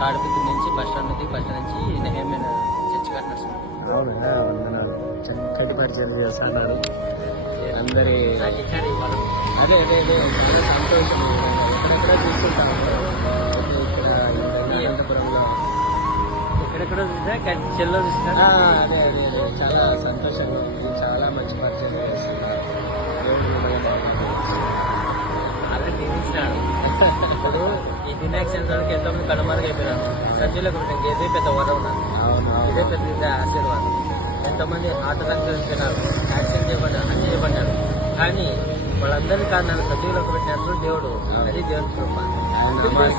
తాడిపత్రి నుంచి bus stand నుంచి నెహమైన church కట్టినారు. అవునా, వందనాలు. చక్కటి పరిచయం చేస్తున్నారు అందరి. అదే అదే అదే చాలా సంతోషం. ఎక్కడెక్కడ చూసుకుంటాము ఇక్కడ అనంతపురంలో ఎక్కడెక్కడ చూసినా చెల్లో చూసినా అదే అదే అదే చాలా సంతోషంగా ఉంది. చాలా మంచి పరిచయం చేస్తున్నారు. దేవుడు మిమ్మల్ని అలా తీర్చినాడు. ఇప్పుడు ఈ వినాయక చవితికి ఎంతోమంది కనుమరుగు అయిపోయినారు. సజ్జులకు పెట్టింది ఇదే పెద్ద వరం నాకు. అవును ఇదే పెద్ద ఆశీర్వాదం. ఎంతోమంది ఆటంకాలు చనిపోయినారు, యాక్సిడెంట్ చేయబడ్డారు, అన్ని చేయబడ్డారు. కానీ వాళ్ళందరినీ కారణాలు సజీవులకు పెట్టినట్లు దేవుడు. అది దేవుని కృప. ఆయన